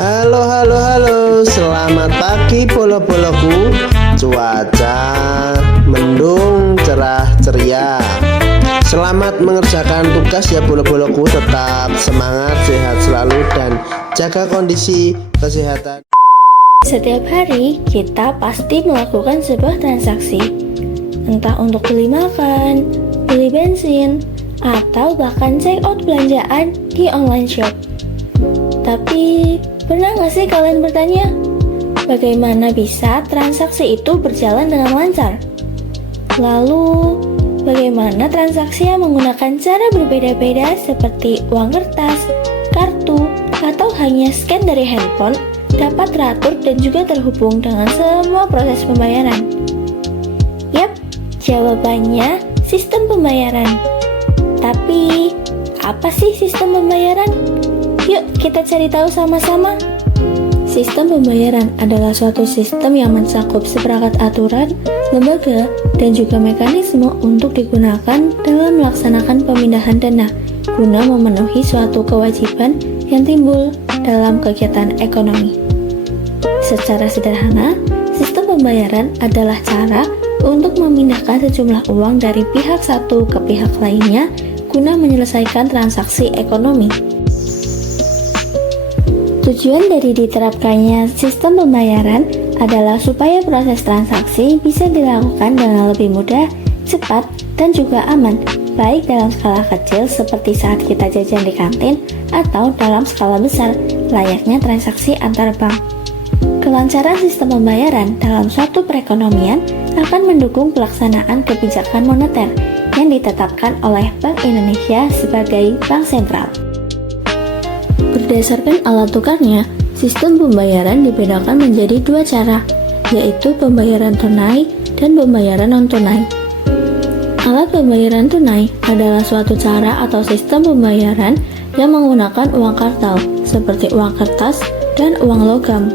Halo, halo, halo. Selamat pagi bolo-boloku. Cuaca mendung, cerah ceria. Selamat mengerjakan tugas ya bolo-boloku. Tetap semangat, sehat selalu dan jaga kondisi kesehatan. Setiap hari kita pasti melakukan sebuah transaksi, entah untuk beli makan, beli bensin, atau bahkan check out belanjaan di online shop. Tapi pernah nggak sih kalian bertanya, bagaimana bisa transaksi itu berjalan dengan lancar? Lalu, bagaimana transaksi yang menggunakan cara berbeda-beda seperti uang kertas, kartu, atau hanya scan dari handphone dapat teratur dan juga terhubung dengan semua proses pembayaran? Yap, jawabannya sistem pembayaran. Tapi, apa sih sistem pembayaran? Yuk kita cari tahu sama-sama. Sistem pembayaran adalah suatu sistem yang mencakup seperangkat aturan, lembaga, dan juga mekanisme untuk digunakan dalam melaksanakan pemindahan dana guna memenuhi suatu kewajiban yang timbul dalam kegiatan ekonomi. Secara sederhana, sistem pembayaran adalah cara untuk memindahkan sejumlah uang dari pihak satu ke pihak lainnya guna menyelesaikan transaksi ekonomi. Tujuan dari diterapkannya sistem pembayaran adalah supaya proses transaksi bisa dilakukan dengan lebih mudah, cepat, dan juga aman, baik dalam skala kecil seperti saat kita jajan di kantin atau dalam skala besar, layaknya transaksi antar bank. Kelancaran sistem pembayaran dalam suatu perekonomian akan mendukung pelaksanaan kebijakan moneter yang ditetapkan oleh Bank Indonesia sebagai bank sentral. Berdasarkan alat tukarnya, sistem pembayaran dibedakan menjadi dua cara, yaitu pembayaran tunai dan pembayaran non-tunai. Alat pembayaran tunai adalah suatu cara atau sistem pembayaran yang menggunakan uang kartal, seperti uang kertas dan uang logam.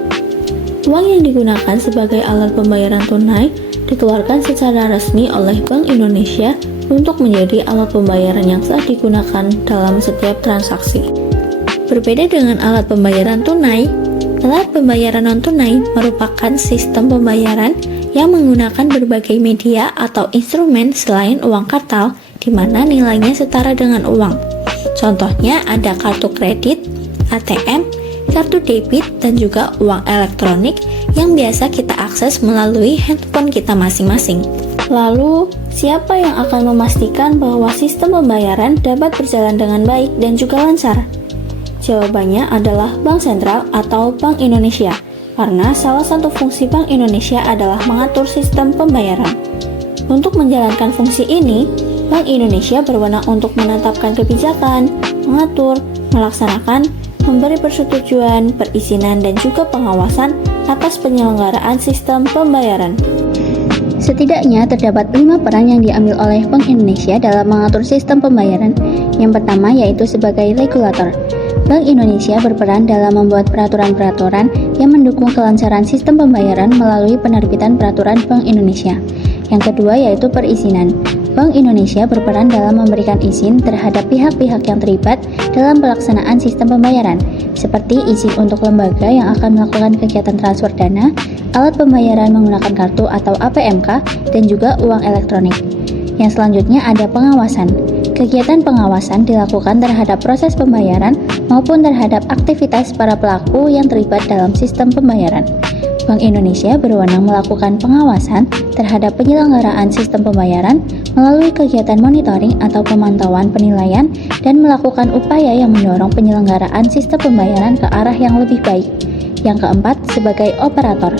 Uang yang digunakan sebagai alat pembayaran tunai dikeluarkan secara resmi oleh Bank Indonesia untuk menjadi alat pembayaran yang sah digunakan dalam setiap transaksi. Berbeda dengan alat pembayaran tunai, alat pembayaran non-tunai merupakan sistem pembayaran yang menggunakan berbagai media atau instrumen selain uang kartal, di mana nilainya setara dengan uang. Contohnya ada kartu kredit, ATM, kartu debit, dan juga uang elektronik yang biasa kita akses melalui handphone kita masing-masing. Lalu, siapa yang akan memastikan bahwa sistem pembayaran dapat berjalan dengan baik dan juga lancar? Jawabannya adalah Bank Sentral atau Bank Indonesia, karena salah satu fungsi Bank Indonesia adalah mengatur sistem pembayaran. Untuk menjalankan fungsi ini, Bank Indonesia berwenang untuk menetapkan kebijakan, mengatur, melaksanakan, memberi persetujuan, perizinan, dan juga pengawasan atas penyelenggaraan sistem pembayaran. Setidaknya terdapat 5 peran yang diambil oleh Bank Indonesia dalam mengatur sistem pembayaran. Yang pertama yaitu sebagai regulator. Bank Indonesia berperan dalam membuat peraturan-peraturan yang mendukung kelancaran sistem pembayaran melalui penerbitan peraturan Bank Indonesia. Yang kedua yaitu perizinan. Bank Indonesia berperan dalam memberikan izin terhadap pihak-pihak yang terlibat dalam pelaksanaan sistem pembayaran, seperti izin untuk lembaga yang akan melakukan kegiatan transfer dana, alat pembayaran menggunakan kartu atau APMK, dan juga uang elektronik. Yang selanjutnya ada pengawasan. Kegiatan pengawasan dilakukan terhadap proses pembayaran maupun terhadap aktivitas para pelaku yang terlibat dalam sistem pembayaran. Bank Indonesia berwenang melakukan pengawasan terhadap penyelenggaraan sistem pembayaran melalui kegiatan monitoring atau pemantauan penilaian dan melakukan upaya yang mendorong penyelenggaraan sistem pembayaran ke arah yang lebih baik. Yang keempat, sebagai operator.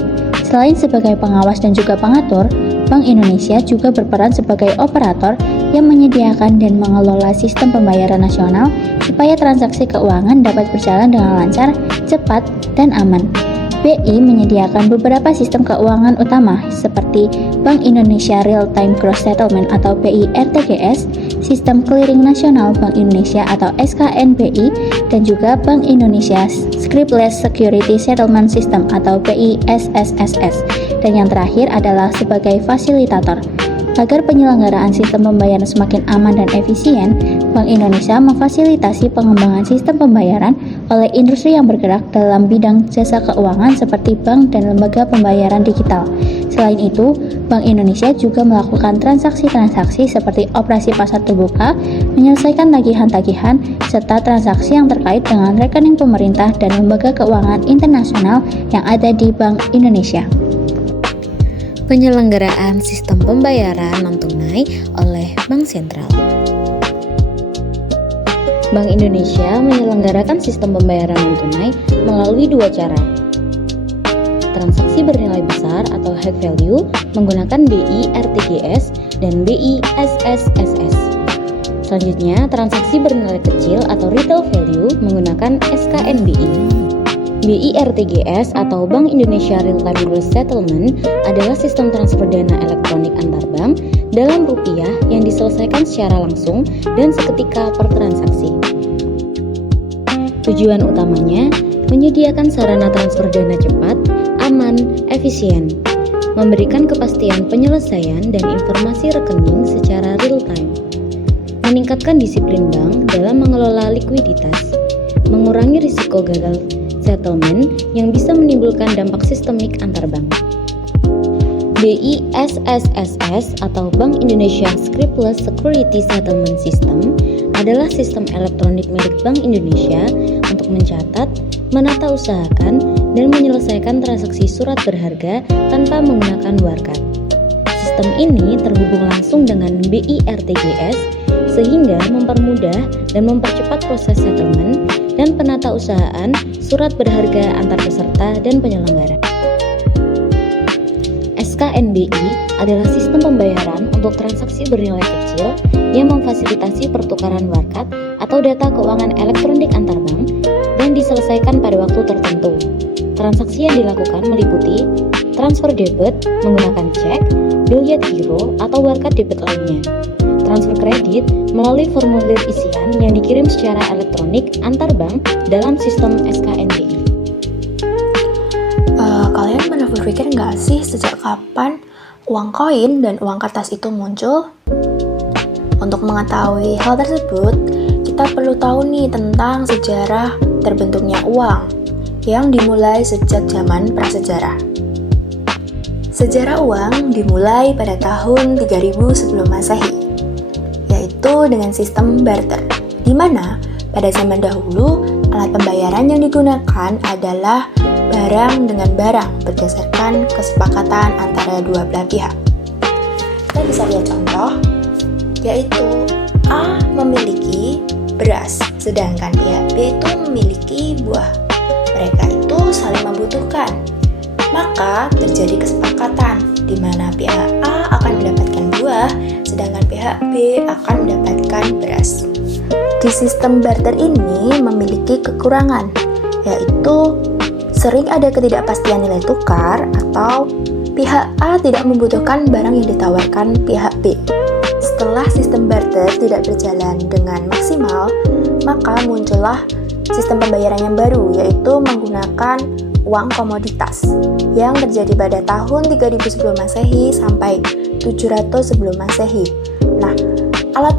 Selain sebagai pengawas dan juga pengatur, Bank Indonesia juga berperan sebagai operator yang menyediakan dan mengelola sistem pembayaran nasional supaya transaksi keuangan dapat berjalan dengan lancar, cepat, dan aman. BI menyediakan beberapa sistem keuangan utama seperti Bank Indonesia Real Time Gross Settlement atau BI RTGS, Sistem Clearing Nasional Bank Indonesia atau SKNBI, dan juga Bank Indonesia Scriptless Security Settlement System atau BI SSSS. Dan yang terakhir adalah sebagai fasilitator. Agar penyelenggaraan sistem pembayaran semakin aman dan efisien, Bank Indonesia memfasilitasi pengembangan sistem pembayaran oleh industri yang bergerak dalam bidang jasa keuangan seperti bank dan lembaga pembayaran digital. Selain itu, Bank Indonesia juga melakukan transaksi-transaksi seperti operasi pasar terbuka, menyelesaikan tagihan-tagihan, serta transaksi yang terkait dengan rekening pemerintah dan lembaga keuangan internasional yang ada di Bank Indonesia. Penyelenggaraan sistem pembayaran non-tunai oleh Bank Sentral. Bank Indonesia menyelenggarakan sistem pembayaran non-tunai melalui dua cara. Transaksi bernilai besar atau high value menggunakan BI RTGS dan BI SSSS. Selanjutnya, transaksi bernilai kecil atau retail value menggunakan SKNBI. BI RTGS atau Bank Indonesia Real Time Gross Settlement adalah sistem transfer dana elektronik antar bank dalam rupiah yang diselesaikan secara langsung dan seketika per transaksi. Tujuan utamanya menyediakan sarana transfer dana cepat, aman, efisien, memberikan kepastian penyelesaian dan informasi rekening secara real time, meningkatkan disiplin bank dalam mengelola likuiditas, mengurangi risiko gagal settlement yang bisa menimbulkan dampak sistemik antar bank. BI SSSS atau Bank Indonesia Scriptless Security Settlement System adalah sistem elektronik milik Bank Indonesia untuk mencatat, menatausahakan, dan menyelesaikan transaksi surat berharga tanpa menggunakan warkat. Sistem ini terhubung langsung dengan BI RTGS sehingga mempermudah dan mempercepat proses settlement dan penatausahaan surat berharga antar peserta dan penyelenggara. SKNBI adalah sistem pembayaran untuk transaksi bernilai kecil yang memfasilitasi pertukaran warkat atau data keuangan elektronik antar bank dan diselesaikan pada waktu tertentu. Transaksi yang dilakukan meliputi transfer debit menggunakan cek, biliet giro, atau warkat debit lainnya. Transfer kredit melalui formulir isian yang dikirim secara elektronik antar bank dalam sistem SKNBI. Kalian pernah berpikir nggak sih sejak kapan uang koin dan uang kertas itu muncul? Untuk mengetahui hal tersebut, kita perlu tahu nih tentang sejarah terbentuknya uang yang dimulai sejak zaman prasejarah. Sejarah uang dimulai pada tahun 3000 sebelum Masehi, yaitu dengan sistem barter, di mana pada zaman dahulu alat pembayaran yang digunakan adalah barang dengan barang berdasarkan kesepakatan antara dua belah pihak. Kita bisa lihat contoh, yaitu A memiliki beras, sedangkan pihak B itu memiliki buah. Mereka itu saling membutuhkan. Maka terjadi kesepakatan di mana pihak A akan mendapatkan buah, sedangkan pihak B akan mendapatkan beras. Di sistem barter ini memiliki kekurangan, yaitu sering ada ketidakpastian nilai tukar atau pihak A tidak membutuhkan barang yang ditawarkan pihak B. Setelah sistem barter tidak berjalan dengan maksimal, maka muncullah sistem pembayaran yang baru, yaitu menggunakan uang komoditas yang terjadi pada tahun 3000 sebelum Masehi sampai 700 sebelum Masehi. Nah, alat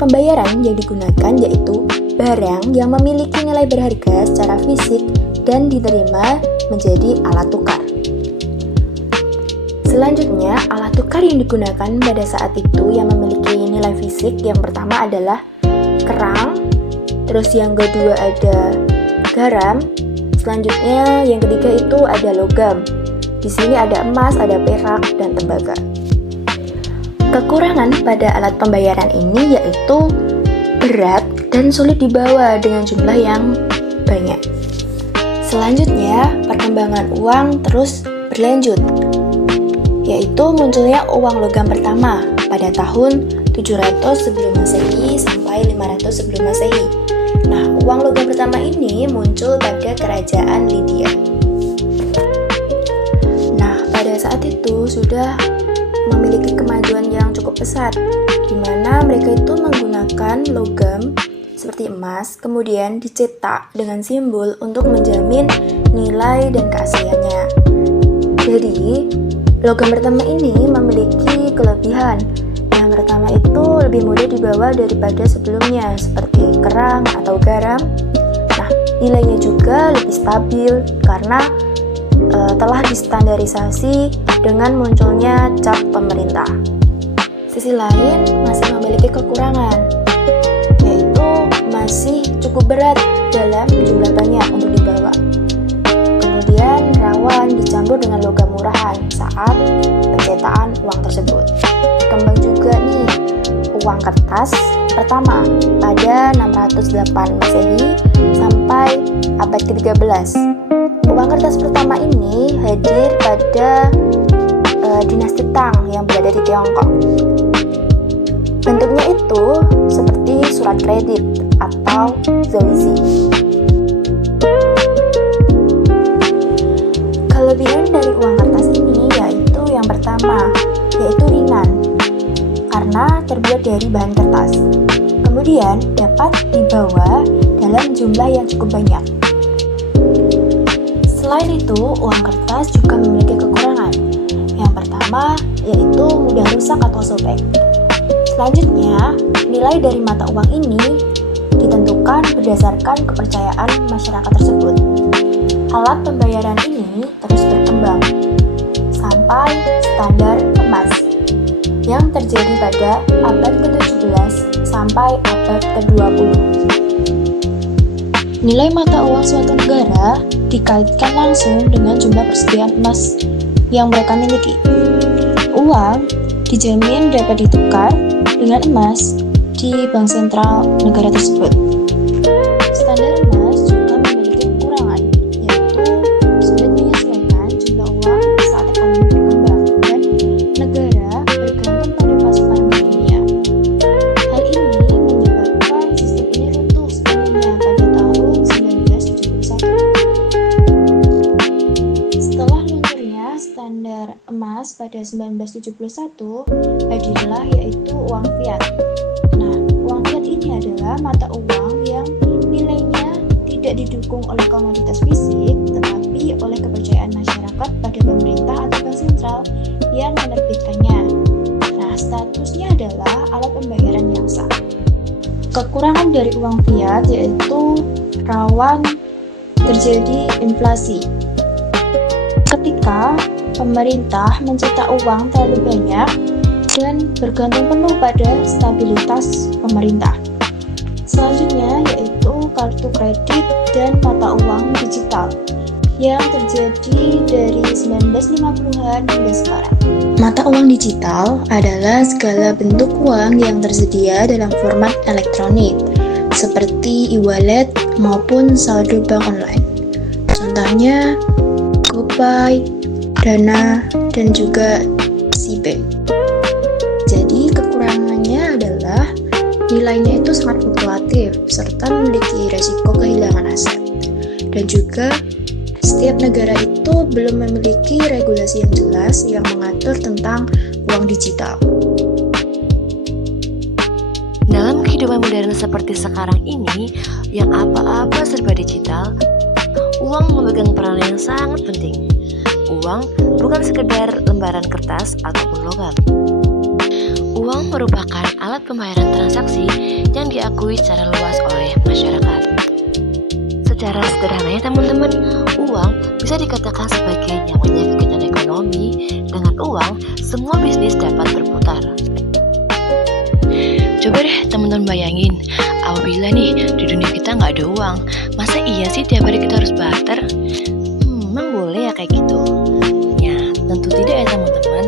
pembayaran yang digunakan yaitu barang yang memiliki nilai berharga secara fisik dan diterima menjadi alat tukar. Selanjutnya, alat tukar yang digunakan pada saat itu yang memiliki nilai fisik yang pertama adalah kerang, terus yang kedua ada garam, selanjutnya yang ketiga itu ada logam. Di sini ada emas, ada perak, dan tembaga. Kekurangan pada alat pembayaran ini yaitu berat dan sulit dibawa dengan jumlah yang banyak. Selanjutnya, perkembangan uang terus berlanjut, yaitu munculnya uang logam pertama pada tahun 700 sebelum Masehi sampai 500 sebelum Masehi. Nah, uang logam pertama ini muncul pada kerajaan Lydia. Nah, pada saat itu sudah memiliki kemajuan yang cukup pesat, di mana mereka itu menggunakan logam seperti emas, kemudian dicetak dengan simbol untuk menjamin nilai dan keasliannya. Jadi, logam pertama ini memiliki kelebihan. Yang pertama itu lebih mudah dibawa daripada sebelumnya, seperti kerang atau garam. Nah, Nilainya juga lebih stabil karena telah distandarisasi dengan munculnya cap pemerintah. Sisi lain masih memiliki kekurangan, yaitu masih cukup berat dalam jumlah banyak untuk dibawa. Kemudian rawan dicampur dengan logam murahan saat pencetakan uang tersebut. Berkembang juga nih uang kertas pertama pada 608 Masehi sampai abad ke-13. Uang kertas pertama ini hadir pada dinasti Tang yang berada di Tiongkok. Bentuknya itu seperti surat kredit atau zhuixi. Kelebihan dari uang kertas ini yaitu yang pertama, yaitu ringan karena terbuat dari bahan kertas. Kemudian dapat dibawa dalam jumlah yang cukup banyak. Selain itu, uang kertas juga memiliki kekurangan. Yang pertama, yaitu mudah rusak atau sobek. Selanjutnya, nilai dari mata uang ini ditentukan berdasarkan kepercayaan masyarakat tersebut. Alat pembayaran ini terus berkembang sampai standar emas yang terjadi pada abad ke-17 sampai abad ke-20. Nilai mata uang suatu negara dikaitkan langsung dengan jumlah persediaan emas yang mereka miliki. Uang dijamin dapat ditukar dengan emas di bank sentral negara tersebut. Standar emas juga memiliki kekurangan, yaitu sulit menyesuaikan jumlah uang saat ekonomi berkembang dan negara bergantung pada pasokan dunia. Hal ini menyebabkan sistem ini runtuh sepenuhnya pada tahun 1971. Setelah lunturnya standar emas pada 1971, hadirlah yaitu uang fiat. Nah, uang fiat ini adalah mata uang yang nilainya tidak didukung oleh komoditas fisik, tetapi oleh kepercayaan masyarakat pada pemerintah atau bank sentral yang menerbitkannya. Nah, statusnya adalah alat pembayaran yang sah. Kekurangan dari uang fiat yaitu rawan terjadi inflasi. Ketika pemerintah mencetak uang terlalu banyak dan bergantung penuh pada stabilitas pemerintah. Selanjutnya yaitu kartu kredit dan mata uang digital yang terjadi dari 1950-an hingga sekarang. Mata uang digital adalah segala bentuk uang yang tersedia dalam format elektronik seperti e-wallet maupun saldo bank online. Contohnya GoPay, Dana, dan juga Cbank. Jadi kekurangannya adalah nilainya itu sangat fluktuatif serta memiliki resiko kehilangan aset. Dan juga setiap negara itu belum memiliki regulasi yang jelas yang mengatur tentang uang digital. Dalam kehidupan modern seperti sekarang ini, yang apa-apa serba digital, uang memegang peran yang sangat penting. Uang bukan sekedar lembaran kertas ataupun logam. Uang merupakan alat pembayaran transaksi yang diakui secara luas oleh masyarakat. Secara sederhananya teman-teman, uang bisa dikatakan sebagai nyawanya kegiatan ekonomi. Dengan uang, semua bisnis dapat berputar. Coba deh teman-teman bayangin, apabila nih di dunia kita nggak ada uang, masa iya sih tiap hari kita harus barter? Emang boleh ya kayak gitu? Ya, tentu tidak ya teman-teman.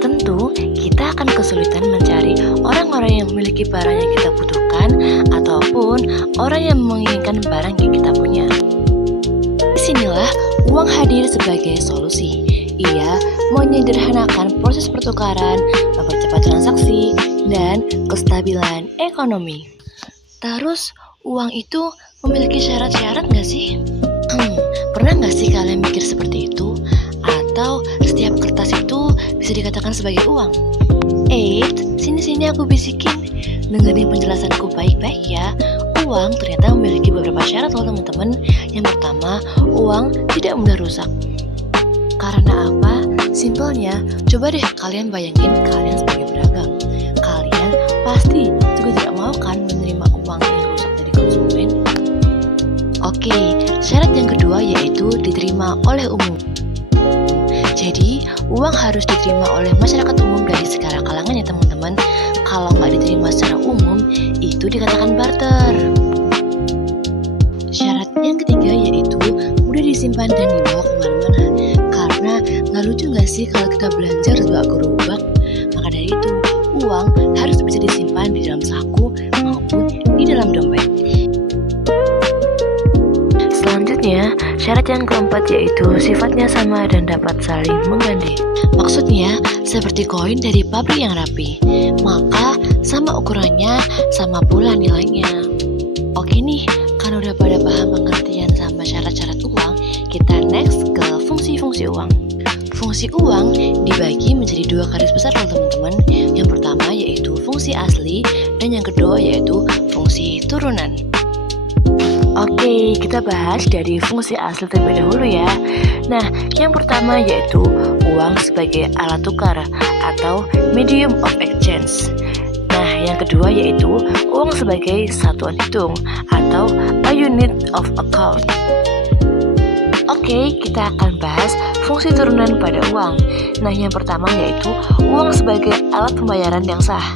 Tentu kita akan kesulitan mencari orang-orang yang memiliki barang yang kita butuhkan ataupun orang yang menginginkan barang yang kita punya. Disinilah uang hadir sebagai solusi. Ia menyederhanakan proses pertukaran, mempercepat transaksi, dan kestabilan ekonomi. Terus, uang itu memiliki syarat-syarat nggak sih? Pernah nggak sih kalian mikir seperti itu? Atau setiap kertas itu bisa dikatakan sebagai uang? Sini aku bisikin. Dengerin penjelasanku baik-baik ya. Uang ternyata memiliki beberapa syarat loh teman-teman. Yang pertama, uang tidak mudah rusak. Karena apa? Simpelnya, coba deh kalian bayangin kalian sebagai pedagang. Kalian pasti juga tidak mau kan menerima uang yang rusak dari konsumen. Syarat yang kedua yaitu diterima oleh umum. Jadi, uang harus diterima oleh masyarakat umum dari segala kalangan ya teman-teman. Kalau nggak diterima secara umum, itu dikatakan barter. Syarat yang ketiga yaitu mudah disimpan dan dibawa kemana-mana. Karena nggak lucu nggak sih kalau kita belanja harus bawa gerobak? Maka dari itu, uang harus bisa disimpan di dalam saku maupun di dalam dompet. Selanjutnya, syarat yang keempat yaitu sifatnya sama dan dapat saling mengganti. Maksudnya, seperti koin dari pabrik yang rapi, maka sama ukurannya, sama pula nilainya. Oke nih, karena udah pada paham pengertian sama syarat-syarat uang, kita next ke fungsi-fungsi uang. Fungsi uang dibagi menjadi dua garis besar loh teman-teman. Yang pertama yaitu fungsi asli, dan yang kedua yaitu fungsi turunan. Oke, kita bahas dari fungsi asli terlebih dahulu ya. Nah, yang pertama yaitu uang sebagai alat tukar atau medium of exchange. Nah, yang kedua yaitu uang sebagai satuan hitung atau a unit of account. Oke, kita akan bahas fungsi turunan pada uang. Nah, yang pertama yaitu uang sebagai alat pembayaran yang sah.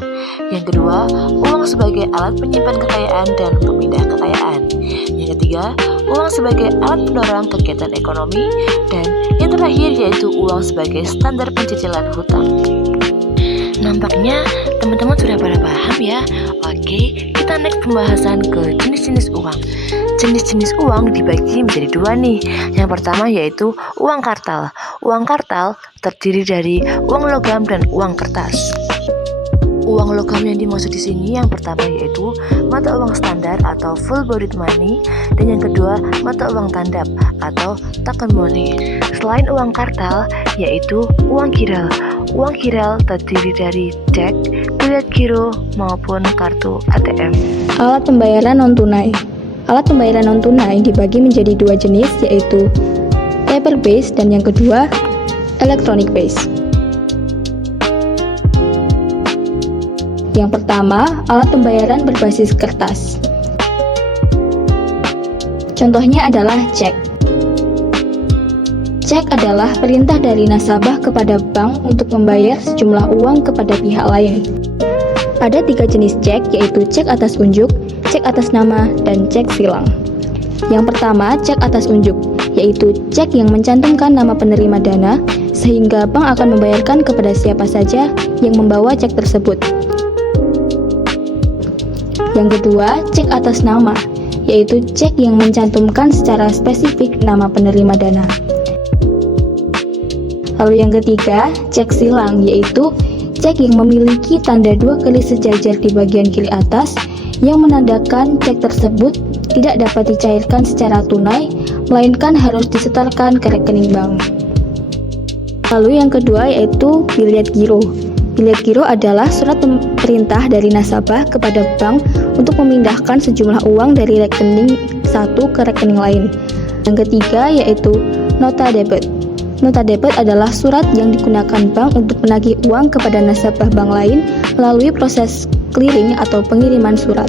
Yang kedua, uang sebagai alat penyimpan kekayaan dan pemindah kekayaan. Yang ketiga, uang sebagai alat pendorong kegiatan ekonomi. Dan yang terakhir yaitu uang sebagai standar pencicilan hutang. Nampaknya teman-teman sudah pada paham ya. Oke, kita next pembahasan ke jenis-jenis uang. Jenis-jenis uang dibagi menjadi dua nih. Yang pertama yaitu uang kartal. Uang kartal terdiri dari uang logam dan uang kertas. Uang logam yang dimaksud di sini yang pertama yaitu mata uang standar atau full bodied money, dan yang kedua mata uang tandap atau token money. Selain uang kartal yaitu uang kiral. Uang kiral terdiri dari cek, bilet giro maupun kartu ATM. Alat pembayaran non-tunai. Alat pembayaran non-tunai dibagi menjadi dua jenis yaitu paper based dan yang kedua electronic based. Yang pertama, alat pembayaran berbasis kertas. Contohnya adalah cek. Cek adalah perintah dari nasabah kepada bank untuk membayar sejumlah uang kepada pihak lain. Ada 3 jenis cek, yaitu cek atas unjuk, cek atas nama, dan cek silang. Yang pertama, cek atas unjuk, yaitu cek yang mencantumkan nama penerima dana, sehingga bank akan membayarkan kepada siapa saja yang membawa cek tersebut. Yang kedua, cek atas nama, yaitu cek yang mencantumkan secara spesifik nama penerima dana. Lalu yang ketiga, cek silang, yaitu cek yang memiliki tanda 2 kali sejajar di bagian kiri atas yang menandakan cek tersebut tidak dapat dicairkan secara tunai, melainkan harus disetorkan ke rekening bank. Lalu yang kedua yaitu bilet giro. Bilet giro adalah surat perintah dari nasabah kepada bank untuk memindahkan sejumlah uang dari rekening satu ke rekening lain. Yang ketiga yaitu nota debit. Nota debit adalah surat yang digunakan bank untuk menagih uang kepada nasabah bank lain melalui proses clearing atau pengiriman surat.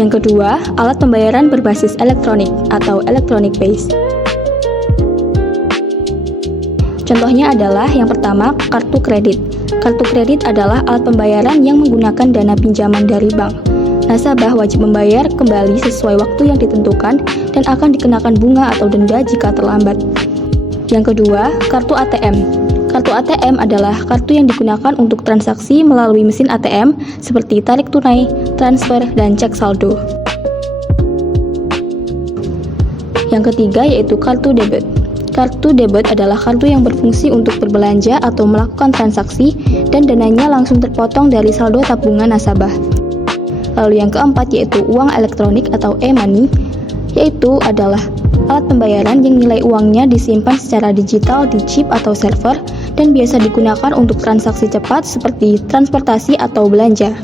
Yang kedua, alat pembayaran berbasis elektronik atau electronic based. Contohnya adalah yang pertama, kartu kredit. Kartu kredit adalah alat pembayaran yang menggunakan dana pinjaman dari bank. Nasabah wajib membayar kembali sesuai waktu yang ditentukan dan akan dikenakan bunga atau denda jika terlambat. Yang kedua, kartu ATM. Kartu ATM adalah kartu yang digunakan untuk transaksi melalui mesin ATM seperti tarik tunai, transfer, dan cek saldo. Yang ketiga yaitu kartu debit. Kartu debit adalah kartu yang berfungsi untuk berbelanja atau melakukan transaksi dan dananya langsung terpotong dari saldo tabungan nasabah. Lalu yang keempat yaitu uang elektronik atau e-money, yaitu adalah alat pembayaran yang nilai uangnya disimpan secara digital di chip atau server dan biasa digunakan untuk transaksi cepat seperti transportasi atau belanja.